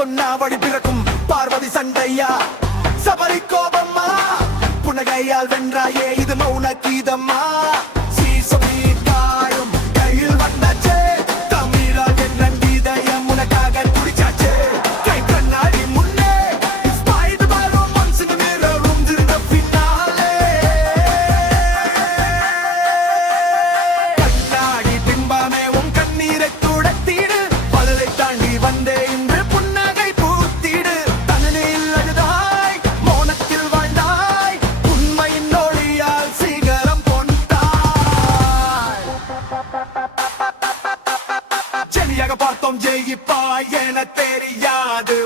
சொன்னா வழி பிறக்கும் பார்வதி சண்டையா சபரி கோபம்மா புனகையால் வென்றாயே இது மௌன கீதம்மா சீசமி காயும் கையில் வந்தாச்சே தமிழால் என்ற கீதயம் உனக்காக துடிச்சாச்சே கை கண்ணாடி முன்னே இஸ்பாய்டு பாரோ மன்சின் மிரரும் திருந்த பின்னாலே கண்ணாடி பின்பாமே உன் கண்ணீரை துடைத்திடு பலரை தாண்டி வந்தே இன்று புன்னகை பூத்திடு தனியில் அழுதாய் மௌனத்தில் வாழ்ந்தாய் உண்மையின் ஒளியால் சிகரம் கொண்டாய் ஜெனியாக பார்த்தோம் ஜெயிப்பாய் என தெரியாது